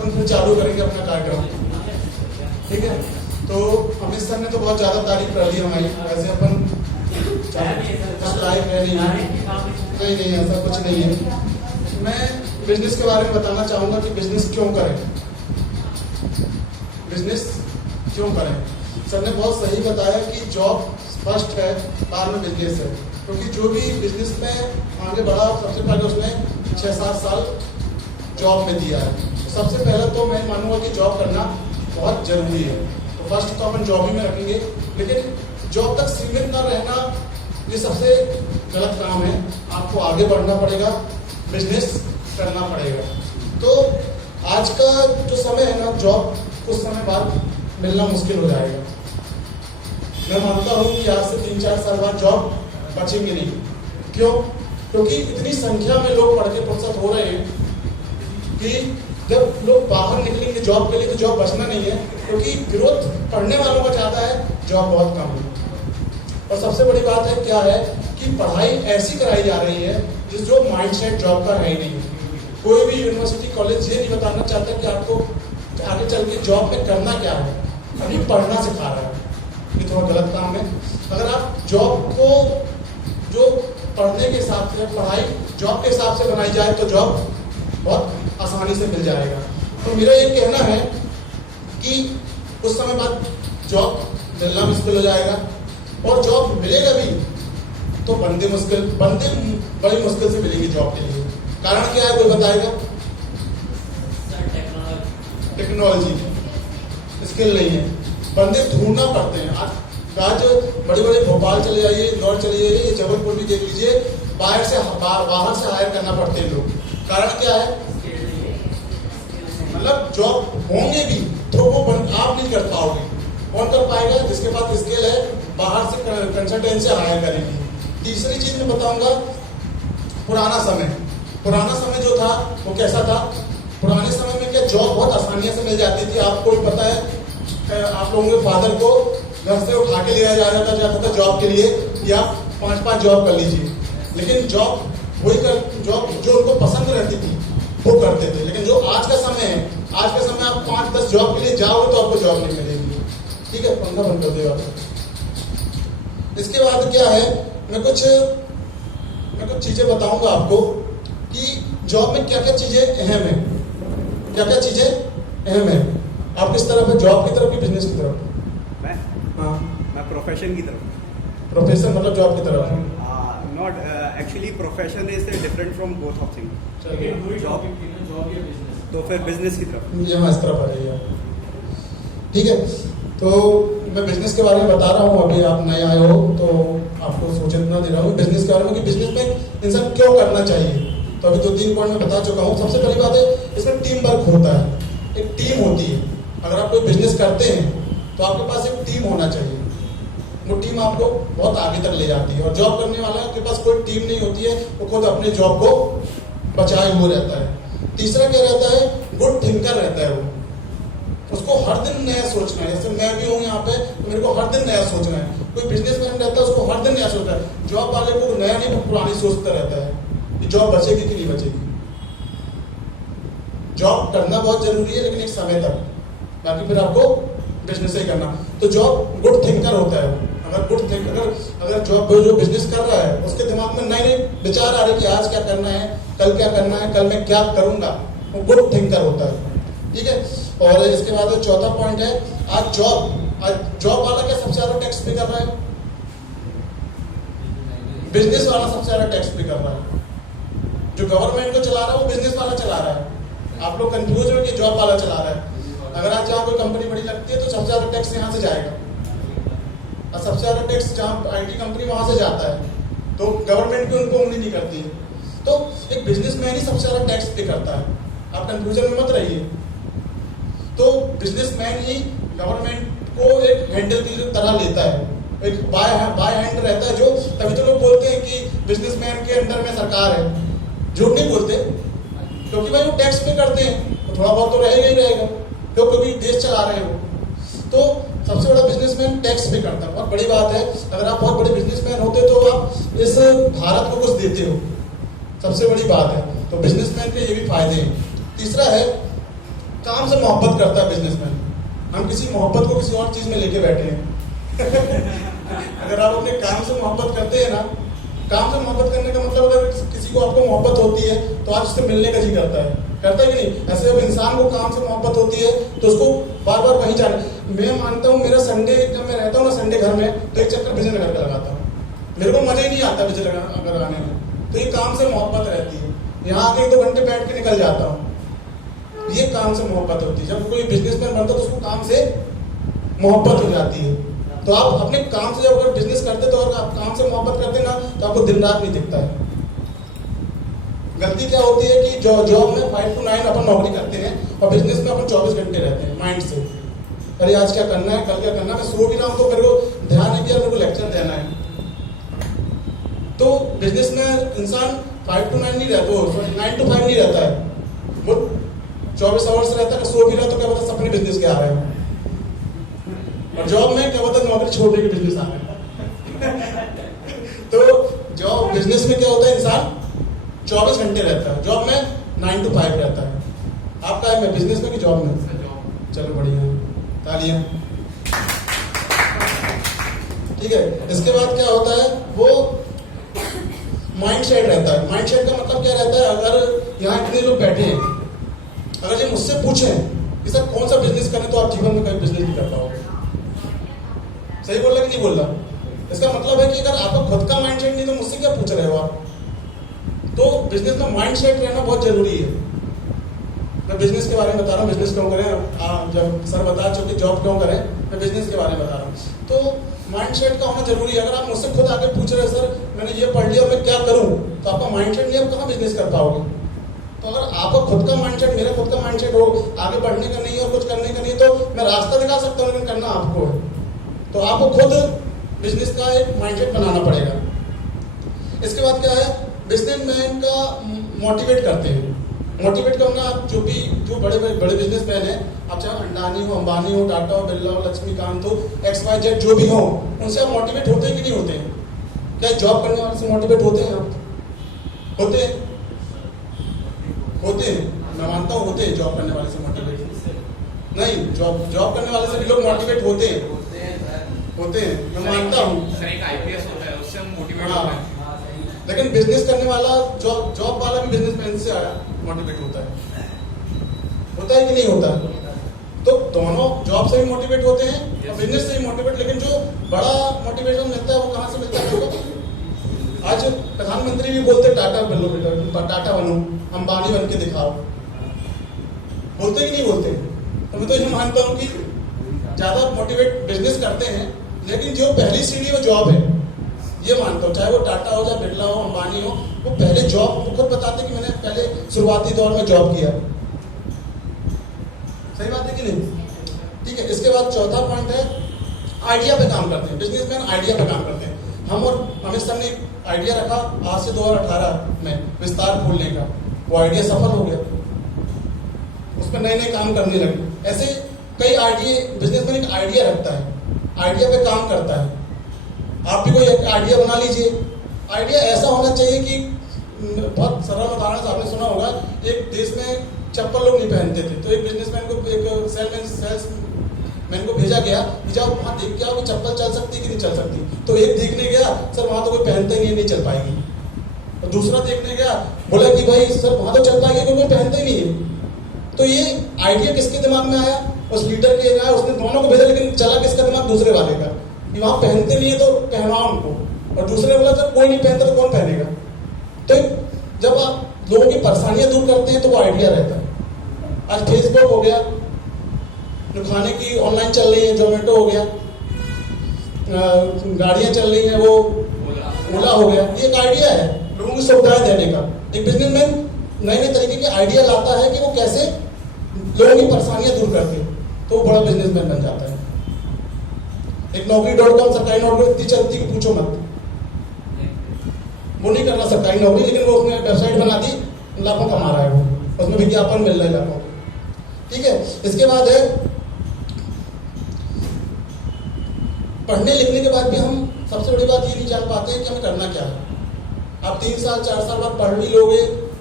अपन फिर चालू करेंगे अपना कार्यक्रम, ठीक है। तो अमित सर ने तो बहुत ज़्यादा तारीफ कर ली हमारी, वैसे अपन लाइव है नहीं ऐसा कुछ नहीं है। मैं बिजनेस के बारे में बताना चाहूँगा कि बिजनेस क्यों करें, बिजनेस क्यों करें। सर ने बहुत सही बताया कि जॉब फर्स्ट है, बाद में बिजनेस है, क्योंकि जो भी बिजनेस में आगे बढ़ा सबसे पहले उसने 6-7 साल जॉब में दिया है। सबसे पहले तो मैं मानूंगा कि जॉब करना बहुत जरूरी है, तो फर्स्ट तो अपन जॉब ही में रखेंगे, लेकिन जॉब तक सीमित न रहना ये सबसे गलत काम है। आपको आगे बढ़ना पड़ेगा, बिजनेस करना पड़ेगा। तो आज का जो समय है ना, जॉब कुछ समय बाद मिलना मुश्किल हो जाएगा। मैं मानता हूँ कि आज से 3-4 साल बाद जॉब बचेंगे नहीं। क्यों? क्योंकि इतनी संख्या में लोग पढ़ के फुर्सत हो रहे हैं कि जब लोग बाहर निकलेंगे जॉब के लिए तो जॉब बचना नहीं है, क्योंकि ग्रोथ पढ़ने वालों का ज़्यादा है, जॉब बहुत कम है। और सबसे बड़ी बात है क्या है कि पढ़ाई ऐसी कराई जा रही है जिस जो माइंडसेट जॉब का है ही नहीं। कोई भी यूनिवर्सिटी कॉलेज ये नहीं बताना चाहता कि आपको आगे चल के जॉब में करना क्या है, अभी पढ़ना सिखा रहा है। ये थोड़ा गलत काम है। अगर आप जॉब को जो पढ़ने के हिसाब से, पढ़ाई जॉब के हिसाब से बनाई जाए तो जॉब बहुत आसानी से मिल जाएगा। तो मेरा ये कहना है कि कुछ समय बाद जॉब मिलना मुश्किल हो जाएगा, और जॉब मिलेगा भी तो बंदे बड़ी मुश्किल से मिलेंगी जॉब के लिए। कारण क्या है, कोई बताएगा? टेक्नोलॉजी स्किल नहीं है, बंदे ढूंढना पड़ते हैं। आज बड़े बड़े भोपाल चले जाइए, इंदौर चले जाइए, जबलपुर भी देख लीजिए, बाहर से हायर करना पड़ते हैं लोग। कारण क्या है? मतलब जॉब होंगे भी तो वो आप नहीं कर पाओगे। कौन कर पाएगा? जिसके पास स्किल है, बाहर से कंसल्टेंसी हायर करेंगे। तीसरी चीज मैं बताऊंगा, पुराना समय जो था वो कैसा था। पुराने समय में क्या जॉब बहुत आसानी से मिल जाती थी। आपको भी पता है, आप लोगों के फादर को घर से उठा के लिया जाता था जॉब के लिए, या 5-5 जॉब कर लीजिए। लेकिन जॉब जो उनको पसंद रहती थी वो करते थे। लेकिन जो आज का समय है, आज का समय आप 5-10 जॉब के लिए जाओगे तो आपको जॉब नहीं मिलेगी। ठीक है, पंखा बंद कर देगा। इसके बाद क्या है, मैं कुछ चीजें बताऊंगा आपको कि जॉब में क्या क्या चीजें अहम है, आप किस तरफ है, जॉब की तरफ कि बिजनेस की तरफ? मैं प्रोफेशन की तरफ। प्रोफेशन मतलब जॉब की तरफ? Not actually profession is different from both of things. Job या बिजनेस, तो फिर बिजनेस की तरफ ये इस तरफ आ जाइए। ठीक है, तो मैं बिजनेस के बारे में बता रहा हूँ। अभी आप नए आए हो तो आपको सूचना दे रहा हूँ बिजनेस के बारे में कि बिजनेस में इंसान क्यों करना चाहिए। तो अभी 2-3 पॉइंट मैं बता चुका हूँ। सबसे पहली बात है, इसमें टीम वर्क होता है, एक टीम होती है। अगर आप कोई बिजनेस करते हैं तो आपके पास एक टीम होना चाहिए, वो टीम आपको बहुत आगे तक ले जाती है। और जॉब करने वाला के पास कोई टीम नहीं होती है, वो खुद अपने जॉब को बचाए हुए रहता है। तीसरा क्या रहता है, गुड थिंकर रहता है। वो उसको हर दिन नया सोचना है। जैसे मैं भी हूँ यहाँ पे, तो मेरे को हर दिन नया सोचना है। कोई बिजनेसमैन रहता है, उसको हर दिन नया सोचना है। जॉब वाले को नया नहीं, पुरानी सोचता रहता है कि जॉब बचेगी कि नहीं बचेगी। जॉब करना बहुत जरूरी है, लेकिन एक समय तक, बाकी फिर आपको बिजनेस ही करना। तो जॉब गुड थिंकर होता है। अगर जॉब जो बिजनेस कर रहा है उसके दिमाग में नए नए विचार आ रहे कि आज क्या करना है, कल क्या करना है, कल मैं क्या करूंगा, वो गुड थिंकर होता है। ठीक है, और इसके बाद चौथा पॉइंट है, आज जॉब वाला क्या सबसे ज्यादा टैक्स पे कर रहा है? बिजनेस वाला सबसे ज्यादा टैक्स पे कर रहा है। जो गवर्नमेंट को चला रहा है वो बिजनेस वाला चला रहा है। आप लोग कंफ्यूज हो कि जॉब वाला चला रहा है। अगर आज जहाँ कोई कंपनी बड़ी लगती है तो सबसे ज्यादा टैक्स यहाँ से जाएगा, और सबसे ज्यादा टैक्स जहाँ आईटी कंपनी वहां से जाता है, तो गवर्नमेंट भी उनको उंगली नहीं करती है। तो एक बिजनेसमैन ही सबसे ज्यादा टैक्स पे करता है। आप कंफ्यूजन में मत रहिए। तो बिजनेसमैन ही गवर्नमेंट को एक हैंडल की तरह लेता है, एक बाय हैंड रहता है। जो तभी तो लोग बोलते हैं कि बिजनेसमैन के अंडर में सरकार है। झूठ नहीं बोलते, क्योंकि भाई वो टैक्स पे करते हैं, तो थोड़ा बहुत तो रहेगा ही रहेगा, क्योंकि देश चला रहे हो। तो सबसे बड़ा बिजनेसमैन टैक्स भी करता है। बहुत बड़ी बात है, अगर आप बहुत बड़े बिजनेसमैन होते तो आप इस भारत को कुछ देते हो, सबसे बड़ी बात है। तो बिजनेसमैन के ये भी फायदे हैं। तीसरा है काम से मोहब्बत करता है बिजनेसमैन। हम किसी मोहब्बत को किसी और चीज में लेके बैठे हैं। अगर आप अपने काम से मोहब्बत करते हैं ना, काम से मोहब्बत करने का मतलब अगर किसी को आपको मोहब्बत होती है तो आज उससे मिलने का जी करता है कि नहीं? ऐसे जब इंसान को काम से मोहब्बत होती है तो उसको बार बार वहीं जाना। मैं मानता हूँ मेरा संडे, जब मैं रहता हूँ ना संडे घर में, तो एक चक्कर विजय नगर का लगाता हूँ। मेरे को मजा ही नहीं आता विजय नगर आने में, तो ये काम से मोहब्बत रहती है। यहाँ आके 1-2 घंटे बैठ के निकल जाता हूँ, ये काम से मोहब्बत होती है। जब कोई बिजनेसमैन बनता है तो उसको काम से मोहब्बत हो जाती है। तो आप अपने काम से जब अगर बिजनेस करते तो अगर आप काम से मोहब्बत करते ना तो आपको दिन रात नहीं दिखता है। गलती क्या होती है कि जॉब में 5 to 9 अपन नौकरी करते हैं और बिजनेस में अपन 24 घंटे रहते हैं माइंड से। अरे आज क्या करना है, कल क्या करना है। मैं सो भी रहा हूँ तो मेरे को ध्यान है कि यार मेरे को लेक्चर देना है। तो बिजनेस में इंसान 5 to 9 नहीं रहता, वो 9 to 5 नहीं रहता है, वो 24 आवर्स रहता है। सो भी रहा तो क्या पता सपने बिजनेस के आ रहे हैं, और जॉब में क्या पता नौकरी छोड़ने के बिजनेस आ रहे हैं। तो जॉब बिजनेस में क्या होता है, इंसान 24 घंटे रहता है, जॉब में 9 to 5 रहता है। आपका है बिजनेस में कि जॉब में? चलो बढ़िया, तालियां। ठीक है, इसके बाद क्या होता है, वो माइंड सेट रहता है। माइंड सेट का मतलब क्या रहता है, अगर यहाँ इतने लोग बैठे हैं, अगर ये मुझसे पूछें कि सर कौन सा बिजनेस करें, तो आप जीवन में कभी बिजनेस नहीं कर पाओगे। सही बोल रहा कि नहीं बोल रहा? इसका मतलब है कि अगर आपका खुद का माइंड सेट नहीं तो मुझसे क्या पूछ रहे हो आप? तो बिजनेस में माइंड सेट रहना बहुत जरूरी है। मैं बिजनेस के बारे में बता रहा हूँ, बिजनेस क्यों करें। जब सर बता चुके जॉब क्यों करें, मैं बिजनेस के बारे में बता रहा हूँ। तो माइंड सेट का होना जरूरी है। अगर आप मुझसे खुद आके पूछ रहे हैं सर मैंने ये पढ़ लिया, मैं क्या करूँ, तो आपका माइंड सेट नहीं, आप कहाँ बिजनेस कर पाओगे। तो अगर आपका खुद का माइंड सेट, मेरा खुद का माइंड सेट हो, आगे बढ़ने का नहीं है और कुछ करने का नहीं, तो मैं रास्ता दिखा सकता हूँ, लेकिन करना आपको है। तो आपको खुद बिजनेस का एक माइंड सेट बनाना पड़ेगा। इसके बाद क्या है, बिजनेसमैन का मोटिवेट करते हैं। मोटिवेट करना, जो बड़े बिजनेसमैन हैं, आप चाहे अंडानी हो, अंबानी हो, टाटा हो, बिरला हो, लक्ष्मीकांत हो, XYZ जो भी हो, उनसे आप मोटिवेट होते हैं कि नहीं होते हैं? क्या जॉब करने वाले से मोटिवेट होते हैं आप? होते हैं? मैं मानता हूँ होते हैं। जॉब करने वाले से मोटिवेट नहीं, जॉब करने वाले से भी लोग मोटिवेट होते हैं, मैं मानता हूँ। IPS होता है, उससे हम मोटिवेट होते हैं। लेकिन बिजनेस करने वाला, जॉब वाला भी बिजनेसमैन से मोटिवेट होता है कि नहीं होता? तो दोनों जॉब से भी मोटिवेट होते हैं और बिजनेस से भी मोटिवेट। लेकिन जो बड़ा मोटिवेशन मिलता है वो कहाँ से मिलता है? आज प्रधानमंत्री भी बोलते टाटा बनो बेटा, टाटा बनो, अंबानी बन के दिखाओ, बोलते कि नहीं बोलते? तो मैं तो ये मानता हूँ कि ज्यादा मोटिवेट बिजनेस करते हैं, लेकिन जो पहली सीढ़ी वो जॉब है, ये मानता हूँ। चाहे वो टाटा हो, चाहे बिरला हो, अंबानी हो, वो पहले जॉब खुद बताते कि मैंने पहले शुरुआती दौर में जॉब किया। सही बात है कि नहीं? ठीक है, इसके बाद चौथा पॉइंट है, आइडिया पे काम करते हैं। बिजनेसमैन आइडिया पे काम करते हैं। हम और अमित सर ने एक आइडिया रखा आज से 2018 में विस्तार खोलने का, वो आइडिया सफल हो गया, उस पर नए काम करने लगे। ऐसे कई आइडिया, बिजनेसमैन एक आइडिया रखता है, आइडिया पे काम करता है। आप भी कोई आइडिया बना लीजिए। आइडिया ऐसा होना चाहिए कि, बहुत सरल उदाहरण आपने सुना होगा, एक देश में चप्पल लोग नहीं पहनते थे, तो एक बिजनेसमैन को, एक सेल्समैन को भेजा गया कि जाओ वहाँ देख के आओ कि चप्पल चल सकती कि नहीं चल सकती। तो एक देखने गया, सर वहाँ तो कोई पहनता ही नहीं चल पाएगी। और दूसरा देखने गया, बोला कि भाई सर वहाँ तो चल पाएगी, कोई पहनता ही नहीं है। तो ये आइडिया किसके दिमाग में आया? उस लीडर के आया, उसने दोनों को भेजा, लेकिन चला किसका दिमाग? दूसरे वाले का, कि वहाँ पहनते नहीं है तो पहनाओ उनको। और दूसरे बोला सर कोई नहीं पहनता तो कौन पहनेगा? तो जब आप लोगों की परेशानियां दूर करते हैं तो वो आइडिया रहता है। आज फेसबुक हो गया, खाने की ऑनलाइन चल रही है, जोमेटो हो गया, गाड़ियां चल रही हैं, वो ओला हो गया, ये एक आइडिया है लोगों की सुविधाएं देने का। एक बिजनेसमैन नए नए तरीके के आइडिया लाता है कि वो कैसे लोगों की परेशानियां दूर करते, तो वो बड़ा बिजनेसमैन बन जाता है। एक Naukri.com सरकारी नौकरी इतनी चलती कि पूछो मत, वो नहीं कर रहा सरकारी नौकरी, लेकिन वो उसने वेबसाइट बना दी, लाखों कमा रहा है, वो उसमें विज्ञापन मिल रहा है लाखों। ठीक है, इसके बाद है पढ़ने लिखने के बाद भी हम सबसे बड़ी बात ये नहीं जान पाते हैं कि हमें करना क्या है। आप 3 साल 4 साल बाद पढ़ भी लोगे,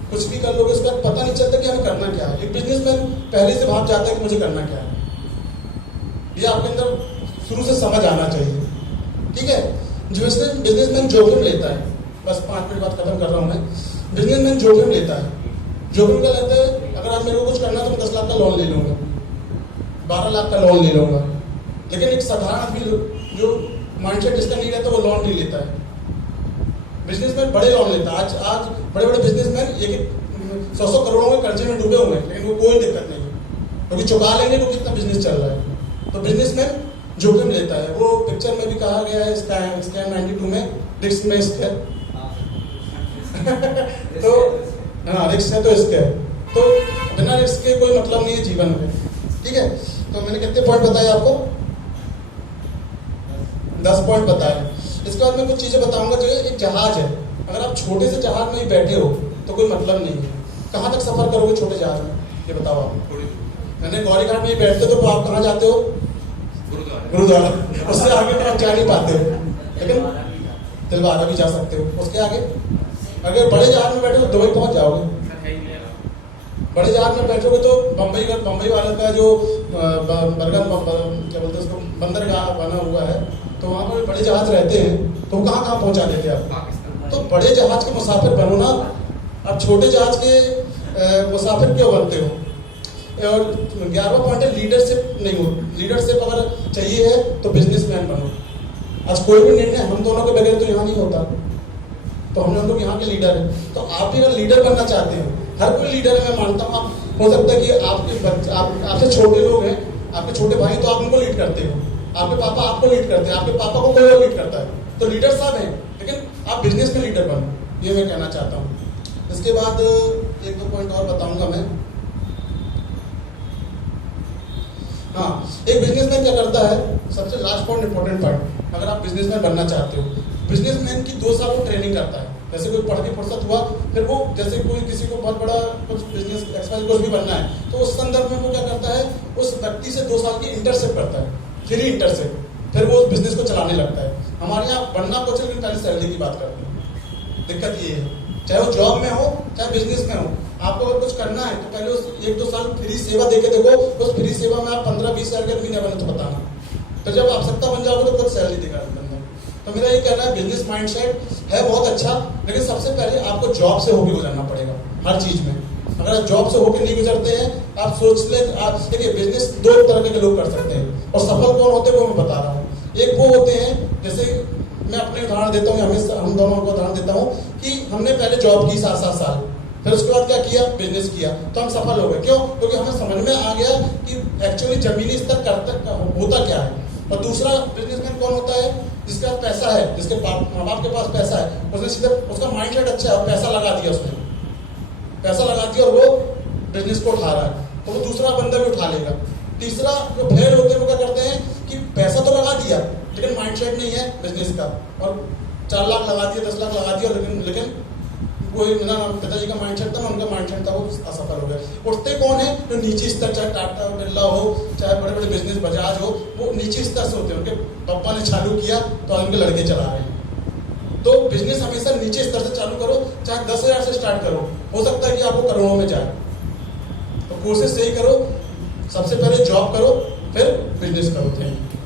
कुछ भी कर लोगे, उसका पता नहीं चलता कि हमें करना क्या है। एक बिजनेसमैन पहले से भाग जाता है कि मुझे करना क्या है, ये आपके अंदर शुरू से समझ आना चाहिए, ठीक है। बिजनेसमैन जोखिम लेता है, बस 5 मिनट बाद खत्म कर रहा हूँ मैं। बिजनेसमैन जोखिम लेता है। जोखिम क्या लेता है, अगर आप मेरे को कुछ करना तो मैं 10 लाख का लोन ले लूंगा, 12 लाख का लोन ले लूंगा। लेकिन एक साधारण आदमी जो माइंडसेट जिसका नहीं रहता वो लोन नहीं लेता है। बिजनेसमैन बड़े लोन लेता है। आज बड़े बड़े बिजनेसमैन 100 करोड़ों के कर्जे में डूबे हुए हैं, लेकिन वो कोई दिक्कत नहीं है, क्योंकि चुका लेंगे तो कितना बिजनेस चल रहा है। तो बिजनेसमैन जोखिम लेता है। वो पिक्चर में भी कहा गया है, स्कैम 92 में, रिस्क में स्कैम तो हाँ, रिस्क है तो स्कैम, तो बिना रिस्क के कोई मतलब नहीं है जीवन में, ठीक है। तो मैंने कितने पॉइंट बताए आपको? 10 पॉइंट बताए। इसके बाद मैं कुछ चीजें बताऊंगा। जो एक जहाज है, अगर आप छोटे से जहाज में ही बैठे हो तो कोई मतलब नहीं है। कहाँ तक सफर करोगे छोटे जहाज में, ये बताओ आप। मैंने गौरी घाट में ही बैठते तो आप कहाँ जाते हो? गुरुद्वारा। उससे आगे तो आप जा नहीं पाते हो, लेकिन दिलवारा भी जा सकते हो। उसके आगे अगर बड़े जहाज में बैठे हो दुबई पहुंच जाओगे। बड़े जहाज में बैठोगे तो बम्बई वाले का जो बरगद क्या बोलते हैं उसको, बंदरगाह बना हुआ है, तो वहाँ पर बड़े जहाज रहते हैं, तो कहाँ कहाँ पहुँचा देते हैं आप। तो बड़े जहाज के मुसाफिर बनो ना, आप छोटे जहाज के मुसाफिर क्यों बनते हो? और 11वां पॉइंट है लीडरशिप नहीं हो। लीडरशिप अगर चाहिए है तो बिजनेसमैन बनो। आज कोई भी निर्णय हम दोनों के बगैर तो यहाँ नहीं होता, तो हम लोग यहाँ के लीडर हैं। तो आप भी अगर लीडर बनना चाहते हैं, हर कोई लीडर है, मैं मानता हूँ। आप हो सकता है कि आपके बच्चे आपसे छोटे लोग हैं, आपके छोटे भाई, तो आप उनको लीड करते हो, आपके पापा आपको लीड करते हैं, आपके पापा को कोई और लीड करता है, तो लीडर साहब हैं। लेकिन आप बिजनेस में लीडर बनो, ये मैं कहना चाहता हूँ। इसके बाद 1-2 पॉइंट और बताऊंगा मैं। हाँ, एक बिजनेसमैन क्या करता है, सबसे लास्ट पॉइंट, इंपॉर्टेंट पॉइंट, अगर आप बिजनेसमैन बनना चाहते हो, बिजनेसमैन की 2 साल वो ट्रेनिंग करता है। जैसे कोई पढ़ के फुर्सत हुआ, फिर वो जैसे कोई किसी को बहुत बड़ा कुछ बिजनेस एक्सपाइर कुछ भी बनना है, तो उस संदर्भ में वो क्या करता है, उस व्यक्ति से 2 साल की इंटर्नशिप करता है, फ्री इंटर्नशिप, फिर वो उस बिजनेस को चलाने लगता है। हमारे यहाँ बनना कुछ, लेकिन पहले सैलरी की बात करते हैं। दिक्कत ये है, चाहे वो जॉब में हो चाहे बिजनेस में हो, आपको अगर कुछ करना है तो पहले उस 1-2 साल फ्री सेवा देके देखो। उस फ्री सेवा में आप 15-20 हज़ार के महीने बने तो बताना, तो जब आवश्यकता बन जाओगे तो खुद सैलरी देगा बंदा। तो मेरा ये कहना है, बिजनेस माइंडसेट है बहुत अच्छा, लेकिन सबसे पहले आपको जॉब से होकर गुजरना पड़ेगा हर चीज में। अगर आप जॉब से होकर नहीं गुजरते हैं, आप सोच ले, आप देखिए बिजनेस 2 तरह के लोग कर सकते हैं, और सफल कौन होते हैं वो मैं बता रहा हूँ। एक वो होते हैं, जैसे मैं अपने उदाहरण देता हूँ, हम दोनों को उदाहरण देता हूँ कि हमने पहले जॉब की 7-7 साल, फिर उसके बाद क्या किया, बिजनेस किया, तो हम सफल हो गए। क्यों? क्योंकि हमें समझ में आ गया कि एक्चुअली जमीनी स्तर करता होता क्या है। और दूसरा बिजनेसमैन कौन होता है, जिसके पास पैसा है, जिसके माँ बाप के पास पैसा है, उसने सीधा, उसका माइंडसेट अच्छा है और पैसा लगा दिया, उसने पैसा लगा दिया और वो बिजनेस को उठा रहा है, तो वो दूसरा बंदा भी उठा लेगा। तीसरा जो फेल होते हैं वो क्या करते हैं कि पैसा तो लगा दिया लेकिन माइंडसेट नहीं है बिजनेस का, और 4 लाख लगा दिया, 10 लाख लगा दिया, लेकिन कोई ना पिताजी का माइंडसेट था ना उनका माइंडसेट था, वो असफल हो गए। उठते कौन है, जो नीचे स्तर, चाहे टाटा बिरला हो, चाहे बड़े बड़े बिजनेस बजाज हो, वो नीचे स्तर से होते हैं। उनके पापा ने चालू किया तो आज उनके लड़के चला रहे हैं। तो बिजनेस हमेशा नीचे स्तर से चालू करो, चाहे 10,000 से स्टार्ट करो, हो सकता है कि आपको करोड़ों में जाए। तो कोशिश यही करो, सबसे पहले जॉब करो, फिर बिजनेस करो। Thank you.